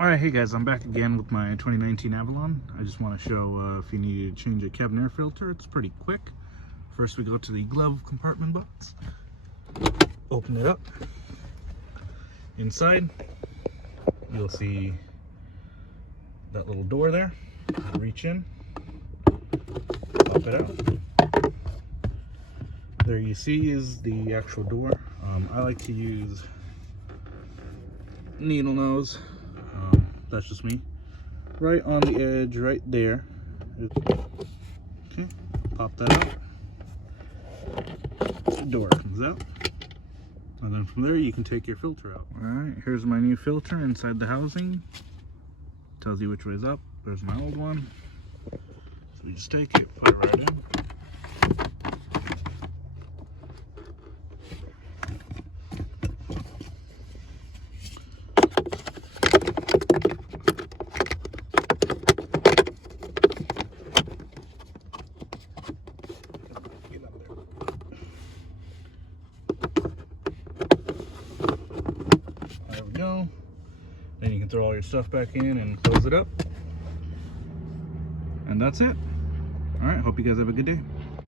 Alright, hey guys, I'm back again with my 2019 Avalon. I just want to show if you need to change a cabin air filter. It's pretty quick. First we go to the glove compartment box. Open it up. Inside, you'll see that little door there. Reach in, pop it out. There you see is the actual door. I like to use needle nose. That's just me. Right on the edge, right there. Okay, pop that out. The door comes out. And then from there you can take your filter out. Alright, here's my new filter inside the housing. Tells you which way is up. There's my old one. So we just take it, put it right in. There we go. Then you can throw all your stuff back in and close it up. And that's it. All right, hope you guys have a good day.